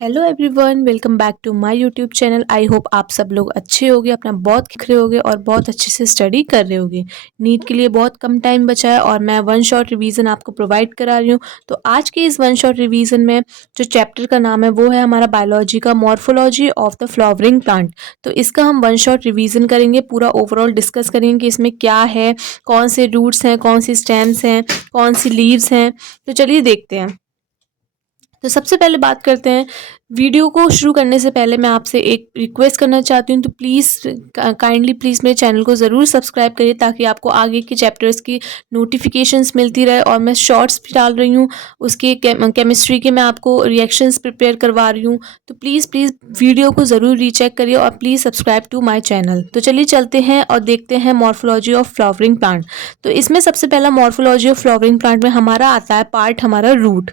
Hello everyone, welcome back to my YouTube channel. I hope आप सब लोग अच्छे होगे, अपना बहुत सीख रहे होगे और बहुत अच्छे से स्टडी कर रहे होगे। नीट के लिए बहुत कम टाइम बचा है और मैं वन शॉट रिवीजन आपको प्रोवाइड करा रही हूँ। तो आज के इस वन शॉट रिवीजन में जो चैप्टर का नाम है वो है हमारा बायोलॉजी का morphology of the flowering plant. तो इसका हम वन शॉट रिवीजन करेंगे, पूरा ओवरऑल डिस्कस करेंगे कि इसमें क्या है, कौन से रूट्स हैं, कौन सी स्टेम्स हैं, कौन सी लीव्स हैं। तो चलिए देखते हैं। तो सबसे पहले बात करते हैं। वीडियो को शुरू करने से पहले मैं आपसे एक रिक्वेस्ट करना चाहती हूँ, तो प्लीज़ काइंडली प्लीज़ मेरे चैनल को ज़रूर सब्सक्राइब करिए ताकि आपको आगे के चैप्टर्स की नोटिफिकेशंस मिलती रहे। और मैं शॉर्ट्स भी डाल रही हूँ, उसके केमिस्ट्री के मैं आपको रिएक्शंस प्रिपेयर करवा रही हूँ। तो प्लीज़ प्लीज़ वीडियो को ज़रूर रीचेक करिए और please subscribe to my channel. तो चलिए चलते हैं और देखते हैं मॉर्फोलॉजी ऑफ फ्लावरिंग प्लांट। तो इसमें सबसे पहला मॉर्फोलॉजी ऑफ फ्लावरिंग प्लांट में हमारा आता है पार्ट हमारा रूट।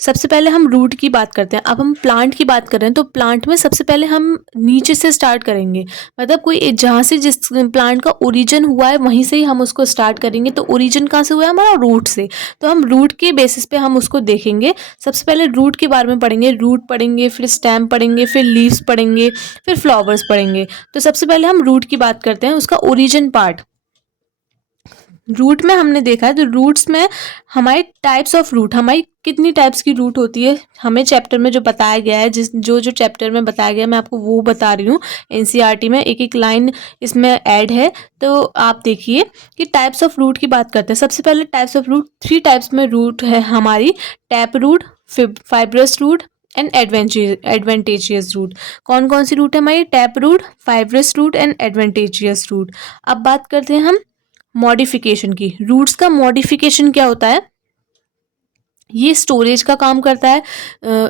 सबसे पहले हम रूट की बात करते हैं। अब हम प्लांट की बात कर रहे हैं तो प्लांट में सबसे पहले हम नीचे से स्टार्ट करेंगे, मतलब कोई जहाँ से जिस प्लांट का ओरिजिन हुआ है वहीं से ही हम उसको स्टार्ट करेंगे। तो ओरिजिन कहाँ से हुआ है? हमारा रूट से। तो हम रूट के बेसिस पे हम उसको देखेंगे। सबसे पहले रूट के बारे में पढ़ेंगे, रूट पढ़ेंगे, फिर स्टेम पढ़ेंगे, फिर लीव्स पढ़ेंगे, फिर फ्लावर्स पढ़ेंगे। तो सबसे पहले हम रूट की बात करते हैं, उसका ओरिजिन पार्ट। रूट में हमने देखा है तो रूट्स में हमारे टाइप्स ऑफ रूट, हमारी कितनी टाइप्स की रूट होती है हमें चैप्टर में जो बताया गया है, जिस जो जो चैप्टर में बताया गया है मैं आपको वो बता रही हूँ। एनसीईआरटी में एक एक लाइन इसमें ऐड है, तो आप देखिए कि टाइप्स ऑफ रूट की बात करते हैं। सबसे पहले types of root, three types में रूट है हमारी: tap root, fibrous root and adventitious root. कौन कौन सी रूट है हमारी? Tap root, fibrous root and adventitious root. अब बात करते हैं हम मॉडिफिकेशन की। रूट्स का मॉडिफिकेशन क्या होता है? ये स्टोरेज का काम करता है।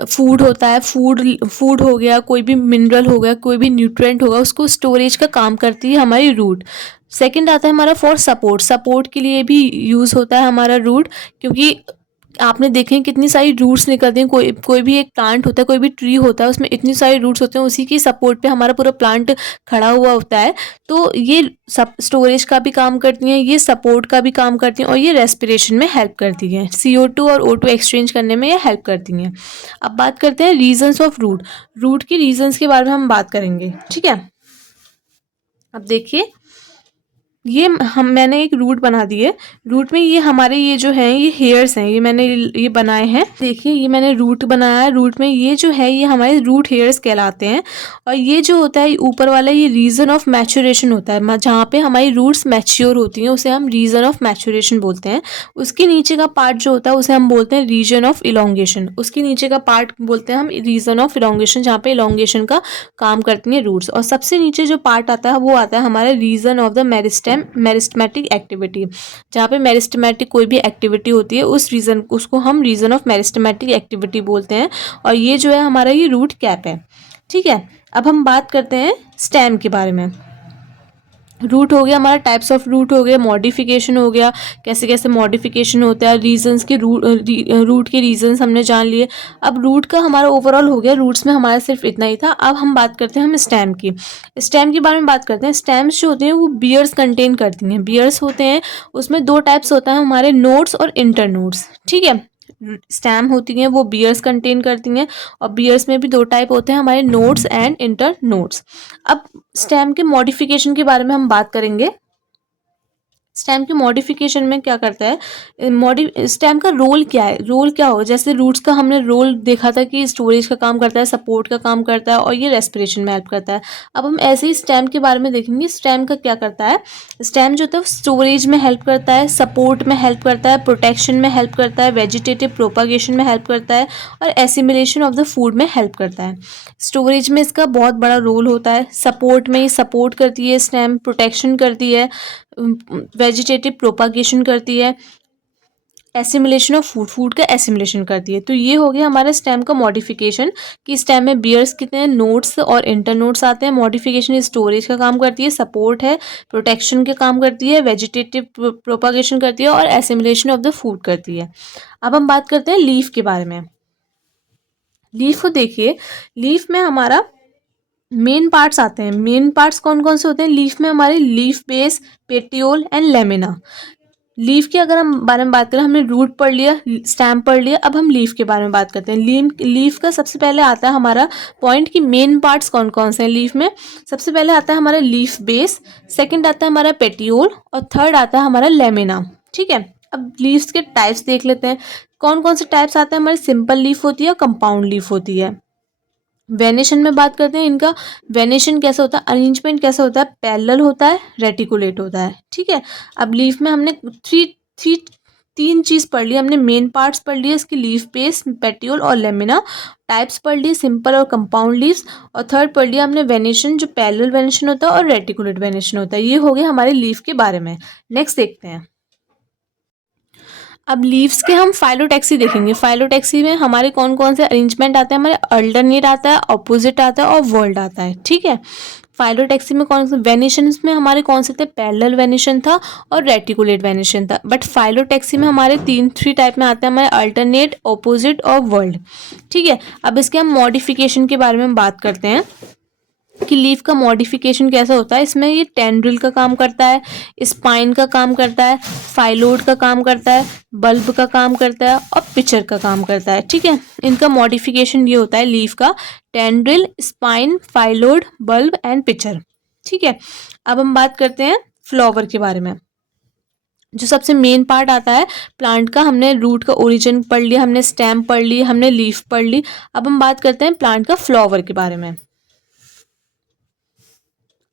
फूड होता है, फूड हो गया, कोई भी मिनरल हो गया, कोई भी न्यूट्रिएंट होगा, उसको स्टोरेज का काम करती है हमारी रूट। सेकंड आता है हमारा फॉर सपोर्ट। सपोर्ट के लिए भी यूज़ होता है हमारा रूट, क्योंकि आपने देखें कितनी सारी रूट्स निकलती हैं। कोई कोई भी एक प्लांट होता है, कोई भी ट्री होता है, उसमें इतनी सारी रूट्स होते हैं, उसी की सपोर्ट पे हमारा पूरा प्लांट खड़ा हुआ होता है। तो ये सब स्टोरेज का भी काम करती हैं, ये सपोर्ट का भी काम करती हैं और ये रेस्पिरेशन में हेल्प करती हैं। CO2 और O2 एक्सचेंज करने में ये हेल्प करती हैं। अब बात करते हैं रीजंस ऑफ रूट। रूट की रीजंस के बारे में हम बात करेंगे, ठीक है। अब देखिए, ये मैंने एक रूट बना दी है। रूट में ये हमारे ये जो है ये हेयर्स हैं, ये मैंने ये बनाए हैं। देखिए ये मैंने रूट बनाया है। रूट में ये जो है ये हमारे रूट हेयर्स कहलाते हैं। और ये जो होता है ऊपर वाला, ये रीजन ऑफ मैच्योरेशन होता है। जहाँ पे हमारी रूट्स मैच्योर होती हैं उसे हम रीजन ऑफ मैच्योरेशन बोलते हैं। उसके नीचे का पार्ट जो होता है उसे हम बोलते हैं रीजन ऑफ इलोंगेशन। उसके नीचे का पार्ट बोलते हैं हम रीजन ऑफ इलोंगेशन, जहाँ पे इलोंगेशन का काम करती हैं रूट्स। और सबसे नीचे जो पार्ट आता है वो आता है हमारे region of the meristematic activity. जहाँ पे मेरिस्टेमेटिक कोई भी एक्टिविटी होती है उस रीजन, उसको हम रीजन ऑफ मेरिस्टेमेटिक एक्टिविटी बोलते हैं। और ये जो है हमारा ये रूट कैप है, ठीक है। अब हम बात करते हैं स्टेम के बारे में। रूट हो गया हमारा, टाइप्स ऑफ रूट हो गया, मॉडिफिकेशन हो गया, कैसे कैसे मॉडिफिकेशन होता है, रीजंस के रूट के रीजंस हमने जान लिए। अब रूट का हमारा ओवरऑल हो गया, रूट्स में हमारा सिर्फ इतना ही था। अब हम बात करते हैं हम स्टेम की। स्टेम के बारे में बात करते हैं। स्टेम्स जो होते हैं वो बियर्स कंटेन करती हैं। बियर्स होते हैं, उसमें दो टाइप्स होता है हमारे, नोड्स और इंटर नोड्स, ठीक है। स्टेम होती हैं वो बियर्स कंटेन करती हैं, और बियर्स में भी दो टाइप होते हैं हमारे, नोड्स एंड इंटर नोड्स। अब स्टेम के मॉडिफिकेशन के बारे में हम बात करेंगे। स्टेम के मॉडिफिकेशन में क्या करता है, स्टेम का रोल क्या है? रोल क्या हो, जैसे रूट्स का हमने रोल देखा था कि स्टोरेज का काम करता है, सपोर्ट का काम करता है और ये रेस्पिरेशन में हेल्प करता है। अब हम ऐसे ही स्टेम के बारे में देखेंगे। स्टेम का क्या करता है? स्टेम जो होता है स्टोरेज में हेल्प करता है, सपोर्ट में हेल्प करता है, प्रोटेक्शन में हेल्प करता है, वेजिटेटिव प्रोपागेशन में हेल्प करता है और एसिमिलेशन ऑफ द फूड में हेल्प करता है। स्टोरेज में इसका बहुत बड़ा रोल होता है, सपोर्ट में ये सपोर्ट करती है, स्टेम प्रोटेक्शन करती है, वेजिटेटिव प्रोपागेशन करती है, एसिमिलेशन ऑफ फूड, फूड का एसिमिलेशन करती है। तो ये हो गया हमारा स्टेम का मॉडिफिकेशन, कि स्टेम में बियर्स कितने हैं, नोड्स और इंटरनोड्स आते हैं। मॉडिफिकेशन स्टोरेज का काम करती है, सपोर्ट है, प्रोटेक्शन के काम करती है, वेजिटेटिव प्रोपागेशन करती है और एसिमिलेशन ऑफ द फूड करती है। अब हम बात करते हैं लीफ के बारे में। लीफ को देखिए, लीफ में हमारा मेन पार्ट्स आते हैं। मेन पार्ट्स कौन कौन से होते हैं लीफ में? हमारे leaf base, petiole and lamina. Leaf के अगर हम बारे में बात करें, हमने रूट पढ़ लिया, स्टेम पढ़ लिया, अब हम लीफ के बारे में बात करते हैं। लीफ का सबसे पहले आता है हमारा पॉइंट कि मेन पार्ट्स कौन कौन से हैं लीफ में। सबसे पहले आता है हमारा लीफ बेस, सेकंड आता है हमारा पेटियोल और थर्ड आता है हमारा लेमिना। ठीक है, अब लीव्स के टाइप्स देख लेते हैं। कौन कौन से टाइप्स आते हैं हमारे, सिंपल लीफ होती है, कंपाउंड लीफ होती है। वेनेशन में बात करते हैं, इनका वेनेशन कैसा होता है, अरेंजमेंट कैसा होता है, पैरेलल होता है, रेटिकुलेट होता है। ठीक है, अब लीफ में हमने थ्री थ्री तीन चीज़ पढ़ ली हमने, मेन पार्ट्स पढ़ लिए इसकी, लीफ बेस, पेटियोल और लेमिना। टाइप्स पढ़ लिए, सिंपल और कंपाउंड लीव्स, और थर्ड पढ़ लिया हमने वेनेशन, जो पैरेलल वेनेशन होता है और रेटिकुलेट वेनेशन होता है। ये हो गया हमारे लीफ के बारे में। नेक्स्ट देखते हैं, अब लीव्स के हम फाइलोटैक्सी देखेंगे। फाइलोटैक्सी में हमारे कौन कौन से अरेंजमेंट आते हैं, हमारे अल्टरनेट आता है, ऑपोजिट आता है और वर्ल्ड आता है। ठीक है, फाइलोटैक्सी में कौन से वेनेशन में हमारे कौन से थे, पैरेलल वेनेशन था और रेटिकुलेट वेनेशन था। बट फाइलोटैक्सी में हमारे थ्री टाइप में आते हैं, हमारे अल्टरनेट, ऑपोजिट और वर्ल्ड। ठीक है, अब इसके हम मॉडिफिकेशन के बारे में बात करते हैं कि लीफ का मॉडिफिकेशन कैसा होता है। इसमें ये टेंड्रिल का काम करता है, स्पाइन का काम करता है, फाइलोड का काम करता है, बल्ब का काम करता है और पिचर का काम करता है। ठीक है, इनका मॉडिफिकेशन ये होता है लीफ का, tendril, spine, phyllode, bulb and pitcher. ठीक है, अब हम बात करते हैं फ्लावर के बारे में। जो सबसे मेन पार्ट आता है प्लांट का, हमने रूट का ओरिजिन पढ़ लिया, हमने स्टेम पढ़ ली, हमने लीफ पढ़ ली। अब हम बात करते हैं प्लांट का फ्लावर के बारे में।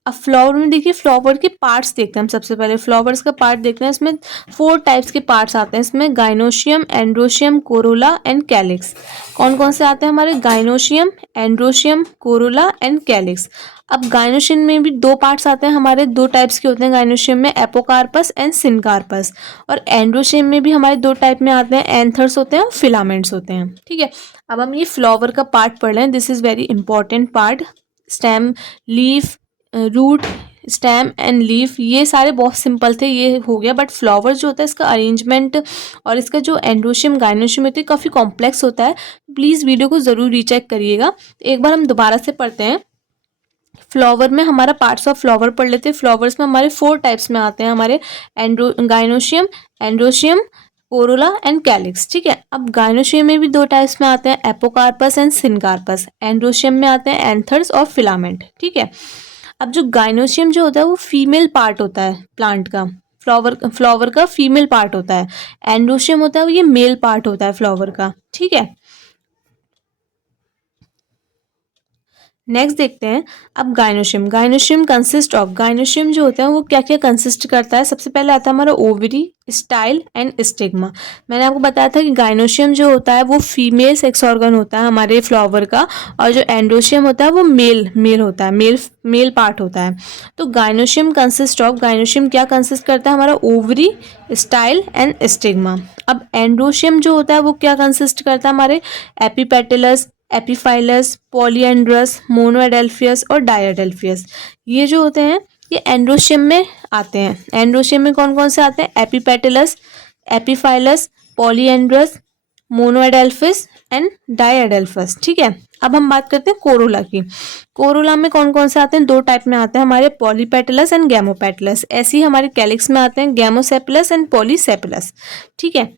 अब फ्लावर में देखिए, फ्लावर के पार्ट्स देखते हैं हम। सबसे पहले फ्लावर्स का पार्ट देखते हैं। इसमें 4 टाइप्स के पार्ट्स आते हैं इसमें, gynoecium, androecium, Corolla and calyx. कौन कौन से आते हैं हमारे, gynoecium, androecium, Corolla and calyx. अब गाइनोशियम में भी 2 पार्ट्स आते हैं हमारे, 2 टाइप्स के होते हैं गाइनोशियम में, एपोकार्पस एंड सिनकार्पस। और एंड्रोशियम में भी हमारे 2 टाइप में आते हैं, एंथर्स होते हैं और फिलामेंट्स होते हैं। ठीक है, अब हम ये फ्लावर का पार्ट पढ़ रहे हैं, this is very important part. Stem, leaf, root, stem and leaf, ये सारे बहुत सिंपल थे, ये हो गया। बट फ्लावर जो होता है इसका अरेंजमेंट और इसका जो एंड्रोशियम गाइनोशियम होती है काफ़ी कॉम्प्लेक्स होता है। प्लीज़ वीडियो को ज़रूर रीचेक करिएगा। एक बार हम दोबारा से पढ़ते हैं। फ्लावर में हमारा पार्ट्स ऑफ फ्लावर पढ़ लेते हैं। फ्लावर्स में हमारे 4 टाइप्स में आते हैं हमारे, gynoecium, androecium, Corolla and calyx. ठीक है, अब गाइनोशियम में भी 2 टाइप्स में आते हैं, एपोकार्पस एंड सिनकार्पस। एंड्रोशियम में आते हैं एंथर्स और फिलामेंट। ठीक है, अब जो गाइनोशियम जो होता है वो फीमेल पार्ट होता है प्लांट का, फ्लावर का फीमेल पार्ट होता है। एंड्रोशियम होता है वो ये मेल पार्ट होता है फ्लावर का। ठीक है, नेक्स्ट देखते हैं अब gynoecium. Gynoecium consist of, gynoecium जो होता है वो क्या क्या कंसिस्ट करता है। सबसे पहले आता है हमारा ओवरी, स्टाइल एंड स्टिग्मा। मैंने आपको बताया था कि गाइनोशियम जो होता है वो फीमेल सेक्स ऑर्गन होता है हमारे फ्लावर का, और जो एंड्रोशियम होता है वो मेल होता है, मेल पार्ट होता है। तो गाइनोशियम कंसिस्ट ऑफ, गाइनोशियम क्या कंसिस्ट करता है हमारा, ओवरी, स्टाइल एंड स्टिग्मा। अब एंड्रोशियम जो होता है वो क्या कंसिस्ट करता है हमारे, एपिपेटलस, एपीफाइलस, पॉलीएंड्रस, मोनोएडेल्फियस और डायएडेल्फियस। ये जो होते हैं ये एंड्रोशियम में आते हैं। एंड्रोशियम में कौन कौन से आते हैं, एपीपेटलस, एपीफाइलस, पॉलीएंड्रस, मोनोएडेल्फिस एंड डायएडेल्फस। ठीक है, अब हम बात करते हैं कोरोला की। कोरोला में कौन कौन से आते हैं, 2 टाइप में आते हैं हमारे, पॉलीपेटलस एंड गैमोपेटलस। ऐसे ही हमारे कैलिक्स में आते हैं गैमोसेपलस एंड पॉलीसेपलस। ठीक है,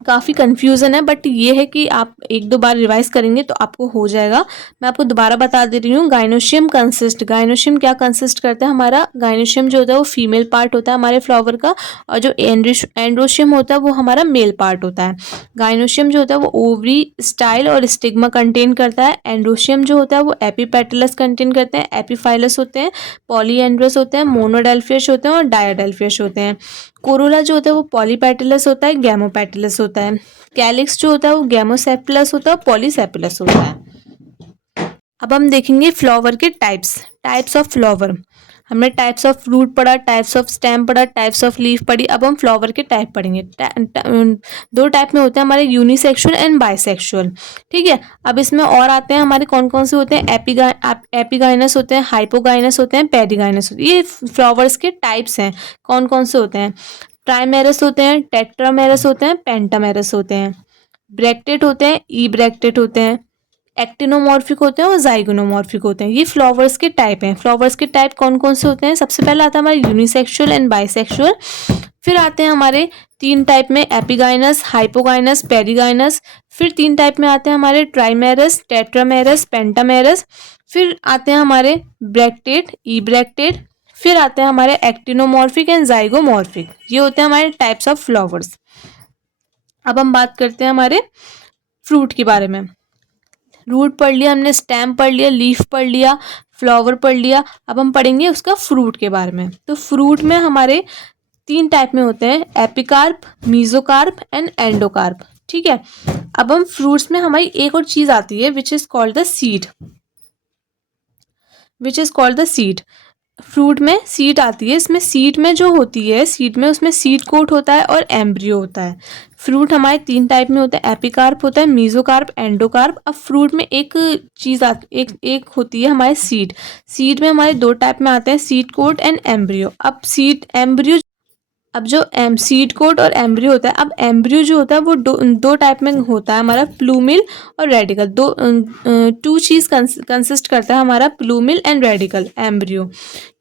काफ़ी कन्फ्यूज़न है, बट ये है कि आप 1-2 बार रिवाइज करेंगे तो आपको हो जाएगा। मैं आपको दोबारा बता दे रही हूँ। गाइनोशियम कंसिस्ट, गाइनोशियम क्या कंसिस्ट करता है हमारा, गाइनोशियम जो होता है वो फीमेल पार्ट होता है हमारे फ्लावर का, और जो एंड्रोशियम होता है वो हमारा मेल पार्ट होता है। गाइनोशियम जो होता है वो ओवरी, स्टाइल और स्टिग्मा कंटेन करता है। एंड्रोशियम जो होता है वो एपीपेटलस कंटेन करते हैं, एपीफाइलस होते हैं, पॉलीएंड्रस होते हैं, मोनोडेल्फियस होते हैं और डायडेल्फियस होते हैं। कोरोला जो होता है वो पॉलीपेटलस होता है, गैमोपेटलस होता है। कैलिक्स जो होता है वो गैमोसेपलस होता है, पॉलीसेपलस होता है। अब हम देखेंगे फ्लावर के टाइप्स ऑफ फ्लावर। हमने टाइप्स ऑफ रूट पढ़ा, टाइप्स ऑफ स्टेम पढ़ा, टाइप्स ऑफ लीफ पढ़ी। अब हम फ्लावर के टाइप पढ़ेंगे। 2 टाइप में होते हैं हमारे, यूनिसेक्सुअल एंड बाइसेक्सुअल। ठीक है, अब इसमें और आते हैं हमारे कौन कौन से होते हैं, एपिगाइनस होते हैं, हाइपोगाइनस होते हैं, पेडिगाइनस होते हैं। ये फ्लावर्स के टाइप्स हैं। कौन कौन से होते हैं, ट्राइमेरस होते हैं, टेट्रामेरस होते हैं, पेंटामेरस होते हैं, ब्रैक्टेड होते हैं, ई ब्रैक्टेड होते हैं, एक्टिनोमॉर्फिक होते हैं और जाइगोनोमॉर्फिक होते हैं। ये फ्लावर्स के टाइप हैं। फ्लावर्स के टाइप कौन कौन से होते हैं? सबसे पहले आता है हमारे यूनिसेक्सुअल एंड बाइसेक्सुअल। फिर आते हैं हमारे 3 टाइप में, एपिगाइनस, हाइपोगाइनस, पेरिगाइनस। फिर 3 टाइप में आते हैं हमारे ट्राइमेरस, टेट्रामेरस, पेंटामेरस। फिर आते हैं हमारे ब्रैक्टेट, ई ब्रैक्टेट। फिर आते हैं हमारे एक्टिनोमॉर्फिक एंड जाइगोमॉर्फिक। ये होते हैं हमारे टाइप्स ऑफ फ्लावर्स। अब हम बात करते हैं हमारे फ्रूट के बारे में। रूट पढ़ लिया हमने, स्टेम पढ़ लिया, लीफ पढ़ लिया, फ्लावर पढ़ लिया। अब हम पढ़ेंगे उसका फ्रूट के बारे में। तो फ्रूट में हमारे 3 टाइप में होते हैं, एपिकार्प, मीजोकार्प एंड एंडोकार्प। ठीक है। अब हम फ्रूट्स में हमारी एक और चीज आती है विच is called the seed. Fruit में सीड आती है। इसमें सीड में जो होती है, सीड में उसमें सीड कोट होता है और एम्ब्रियो होता है। फ्रूट हमारे 3 टाइप में होता है, एपिकार्प होता है, मीजोकार्प, एंडोकार्प। अब फ्रूट में एक चीज एक होती है हमारे सीड। सीड में हमारे 2 टाइप में आते हैं, सीड कोट एंड एम्ब्रियो। अब सीड एम्ब्रियो, अब जो सीड कोट और एम्ब्रियो होता है, अब एम्ब्रियो जो होता है वो दो टाइप में होता है हमारा, प्लूमिल और रेडिकल। 2 चीज कंसिस्ट करता है हमारा, प्लूमिल एंड रेडिकल एम्ब्रियो।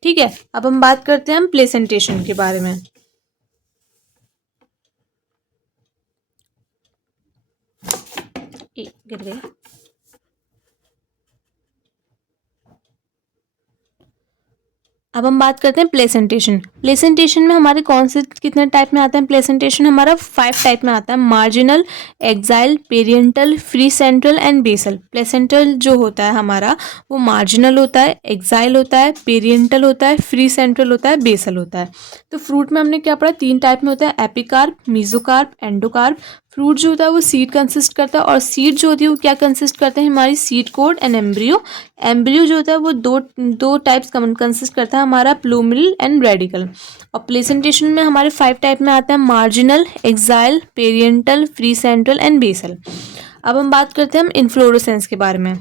ठीक है। अब हम बात करते हैं हम प्लेसेंटेशन के बारे में। गिर गया। अब हम बात करते हैं प्लेसेंटेशन। प्लेसेंटेशन में हमारे कौन से कितने टाइप में आते हैं? प्लेसेंटेशन हमारा 5 टाइप में आता है, marginal, axile, parietal, free central and basal. Placental जो होता है हमारा वो मार्जिनल होता है, एक्साइल होता है, पेरिएंटल होता है, फ्री सेंट्रल होता है, बेसल होता है। तो फ्रूट में हमने क्या पढ़ा? 3 टाइप में होता है, एपिकार्प, मीजोकार्प, एंडोकार्प। फ्रूट जो होता है वो सीड कंसिस्ट करता है, और सीड जो होती है वो क्या कंसिस्ट करते हैं? हमारी seed code and embryo. Embryo जो होता है वो दो टाइप्स कंसिस्ट करता है हमारा, प्लूमिल एंड रेडिकल। और प्लेसेंटेशन में हमारे 5 टाइप में आते हैं, marginal, axile, parietal, free central and basal. अब हम बात करते हैं हम इन्फ्लोरेसेंस के बारे में।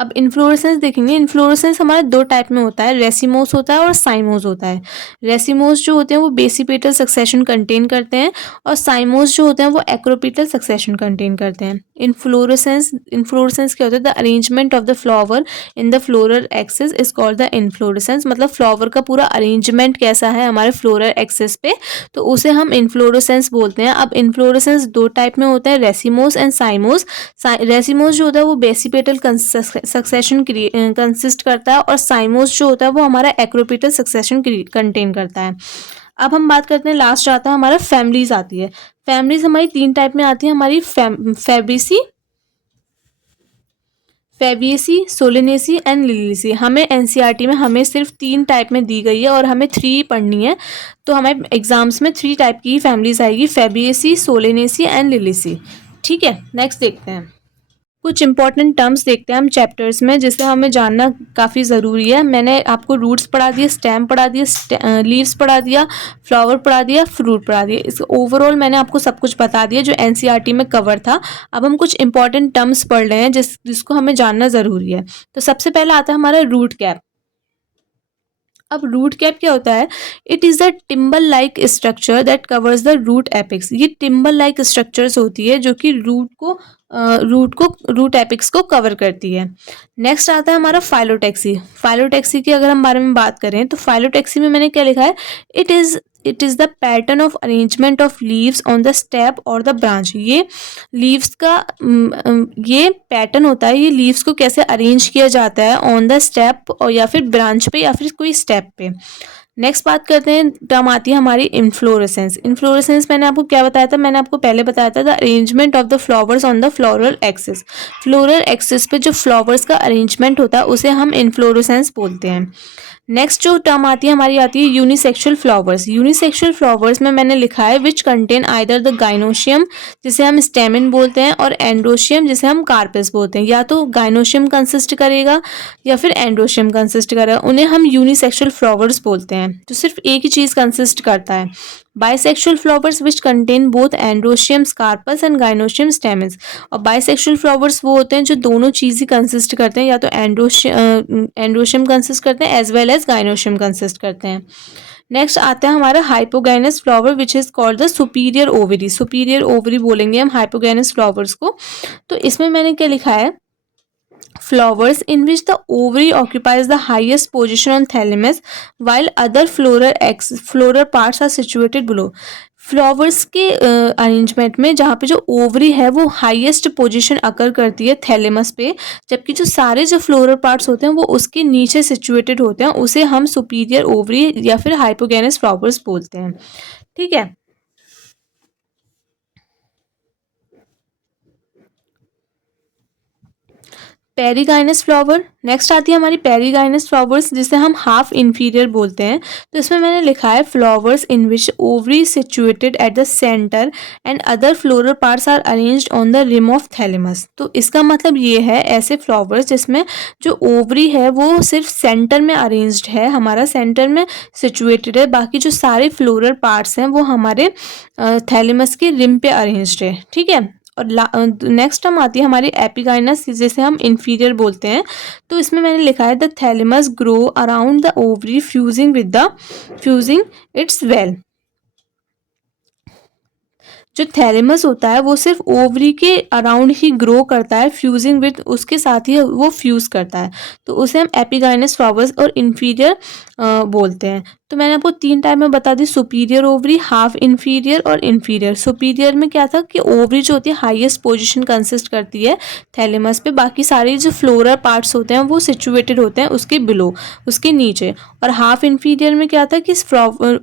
अब इन्फ्लोरेसेंस देखेंगे। इन्फ्लोरेसेंस हमारे 2 टाइप में होता है, रेसिमोस होता है और साइमोस होता है। रेसिमोस जो होते हैं वो बेसिपेटल सक्सेशन कंटेन करते हैं, और साइमोस जो होते हैं वो एक्रोपेटल सक्सेशन कंटेन करते हैं। इन्फ्लोरेसेंस क्या होता है? The arrangement of the flower in the floral axis is called the inflorescence. मतलब फ्लावर का पूरा अरेंजमेंट कैसा है हमारे फ्लोरल एक्सिस पे, तो उसे हम इन्फ्लोरेसेंस बोलते हैं। अब इन्फ्लोरेसेंस 2 टाइप में होता है, रेसिमोस एंड साइमोस। रेसिमोस जो होता है वो बेसिपेटल सक्सेशन कंसिस्ट करता है, और साइमोस जो होता है वो हमारा एक्रोपेटल सक्सेशन कंटेन करता है। अब हम बात करते हैं, लास्ट आता है हमारा फैमिलीज आती है। फैमिलीज हमारी 3 टाइप में आती है, हमारी फैबिएसी, सोलेनेसी एंड लिलिसी। हमें एनसीईआरटी में हमें सिर्फ 3 टाइप में दी गई है, और हमें 3 पढ़नी है। तो हमें एग्जाम्स में 3 टाइप की फैमिलीज आएगी, फैबिएसी, सोलेनेसी एंड लिलिसी। ठीक है। नेक्स्ट देखते हैं, कुछ इंपॉर्टेंट टर्म्स देखते हैं हम चैप्टर्स में, जिसे हमें जानना काफ़ी ज़रूरी है। मैंने आपको रूट्स पढ़ा दिए, स्टेम पढ़ा दिया, लीव्स पढ़ा दिया, फ्लावर पढ़ा दिया, फ्रूट पढ़ा दिया। इस ओवरऑल मैंने आपको सब कुछ बता दिया जो एनसीईआरटी में कवर था। अब हम कुछ इंपॉर्टेंट टर्म्स पढ़ रहे हैं जिसको हमें जानना ज़रूरी है। तो सबसे पहला आता है हमारा रूट कैप। अब रूट कैप क्या होता है? It is the thimble like structure that covers the root apex. ये टिम्बल लाइक स्ट्रक्चर्स होती है जो कि रूट एपिक्स को कवर करती है। नेक्स्ट आता है हमारा फाइलोटैक्सी। फाइलोटैक्सी की अगर हम बारे में बात करें तो फाइलोटैक्सी में मैंने क्या लिखा है? It is the pattern of arrangement of leaves on the step और द ब्रांच। ये लीव्स का ये पैटर्न होता है, ये लीव्स को कैसे अरेंज किया जाता है ऑन द स्टेप, और या फिर ब्रांच पे या फिर कोई स्टेप पे। नेक्स्ट बात करते हैं, टर्म आती है हमारी इन्फ्लोरेसेंस। इन्फ्लोरेसेंस मैंने आपको क्या बताया था? मैंने आपको पहले बताया था the arrangement of the flowers on the floral axis. Floral axis पे जो फ्लावर्स का अरेंजमेंट होता है उसे हम इन्फ्लोरेसेंस बोलते हैं। नेक्स्ट जो टर्म आती है हमारी आती है यूनिसेक्सुअल फ्लावर्स। यूनिसेक्सुअल फ्लावर्स में मैंने लिखा है which contain either the gynoecium जिसे हम स्टेमिन बोलते हैं, और एंड्रोशियम जिसे हम कार्पेस बोलते हैं। या तो गाइनोशियम कंसिस्ट करेगा या फिर एंड्रोशियम कंसिस्ट करेगा, उन्हें हम यूनिसेक्सुअल फ्लावर्स बोलते हैं। तो सिर्फ एक ही चीज़ कंसिस्ट करता है। Bisexual flowers which contain both androecium carpels and gynoecium stamens. और बाइसेक्सुअल फ्लावर्स वो होते हैं जो दोनों चीज़ ही कंसिस्ट करते हैं, या तो एंड्रोशियम कंसिस्ट करते हैं as well as gynoecium consist करते हैं। नेक्स्ट आता है हमारा hypogynous flower which is called the superior ovary. Superior ovary बोलेंगे हम हाइपोगाइनस फ्लावर्स को। तो इसमें मैंने क्या लिखा है, flowers in which the ovary occupies the highest position on thalamus while other floral parts are situated below। Flowers के अरेंजमेंट में जहाँ पे जो ओवरी है वो हाईएस्ट पोजीशन अकर करती है थैलेमस पे, जबकि जो सारे जो फ्लोरल पार्ट्स होते हैं वो उसके नीचे सिचुएटेड होते हैं, उसे हम सुपीरियर ओवरी या फिर हाइपोगेनस फ्लावर्स बोलते हैं। ठीक है। पेरीगाइनस फ्लावर, नेक्स्ट आती है हमारी पेरीगाइनस फ्लावर्स जिसे हम हाफ इन्फीरियर बोलते हैं। तो इसमें मैंने लिखा है flowers in which ovary situated at the centre and other floral parts are arranged on the rim of thalamus. तो इसका मतलब ये है ऐसे फ्लावर्स जिसमें जो ओवरी है वो सिर्फ सेंटर में अरेंज्ड है, हमारा सेंटर में सिचुएटेड है, बाकी जो सारे फ्लोरल पार्ट्स हैं वो हमारे थैलेमस के रिम पे अरेंज्ड है। ठीक है। और नेक्स्ट हम आती है हमारी एपिगाइनस जिसे हम इन्फीरियर बोलते हैं। तो इसमें मैंने लिखा है the thalamus grow around the ovary fusing it's well. जो थैलेमस होता है वो सिर्फ ओवरी के अराउंड ही ग्रो करता है, फ्यूजिंग विद उसके साथ ही वो फ्यूज करता है, तो उसे हम एपिगाइनस फ्लावर्स और इन्फीरियर बोलते हैं। तो मैंने आपको 3 टाइप में बता दी, सुपीरियर ओवरी, हाफ इन्फीरियर और इन्फीरियर। सुपीरियर में क्या था कि ओवरी जो होती है हाईएस्ट पोजीशन कंसिस्ट करती है थैलेमस पे, बाकी सारे जो फ्लोरल पार्ट्स होते हैं वो सिचुएटेड होते हैं उसके बिलो, उसके नीचे। और हाफ इन्फीरियर में क्या था कि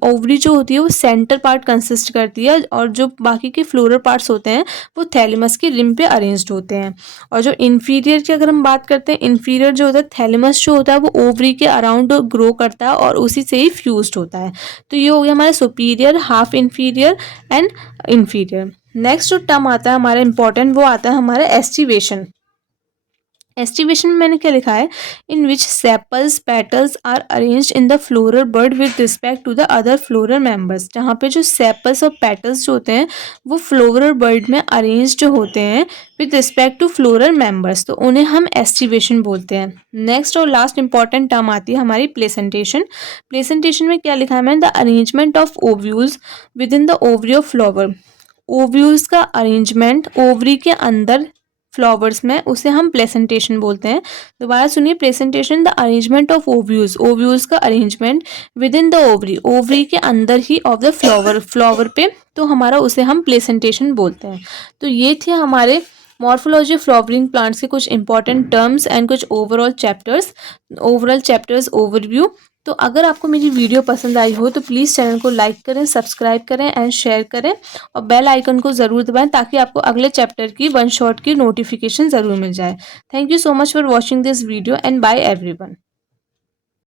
ओवरी जो होती है वो सेंटर पार्ट कंसिस्ट करती है और जो बाकी के फ्लोरल पार्ट्स होते हैं वो थैलेमस के रिम पे अरेंज्ड होते हैं। और जो इन्फीरियर की अगर हम बात करते हैं, इन्फीरियर जो होता है थैलेमस जो होता है वो ओवरी के अराउंड ग्रो करता है और उसी से ही फ्यूज्ड होता है। तो ये हो गया हमारा superior, half inferior and inferior. Next जो टर्म आता है हमारा इंपॉर्टेंट वो आता है हमारा एस्टिवेशन। एस्टिवेशन में मैंने क्या लिखा है, in which sepals petals are arranged in the floral bird with respect to the other floral members. जहाँ पे जो सेपल्स और पेटल्स जो होते हैं वो फ्लोरल बर्ड में अरेंज्ड होते हैं with respect to floral members, तो उन्हें हम एस्टिवेशन बोलते हैं। नेक्स्ट और लास्ट इंपॉर्टेंट टर्म आती है हमारी प्लेसेंटेशन। प्लेसेंटेशन में क्या लिखा है मैंने, the arrangement of ovules with in the ovary of flower. Ovules का अरेंजमेंट ओवरी के अंदर फ्लावर्स में, उसे हम प्लेसेंटेशन बोलते हैं। दोबारा सुनिए, placentation the arrangement of ovules, ovules का arrangement within the ovary, ovary के अंदर ही ऑफ द फ्लावर पे, तो हमारा उसे हम प्लेसेंटेशन बोलते हैं। तो ये थे हमारे मॉर्फोलॉजी फ्लावरिंग प्लांट्स के कुछ इंपॉर्टेंट टर्म्स एंड कुछ ओवरऑल चैप्टर्स ओवरव्यू। तो अगर आपको मेरी वीडियो पसंद आई हो तो प्लीज़ चैनल को लाइक करें, सब्सक्राइब करें एंड शेयर करें और बेल आइकन को ज़रूर दबाएं ताकि आपको अगले चैप्टर की वन शॉट की नोटिफिकेशन ज़रूर मिल जाए। Thank you so much for watching this video and bye everyone.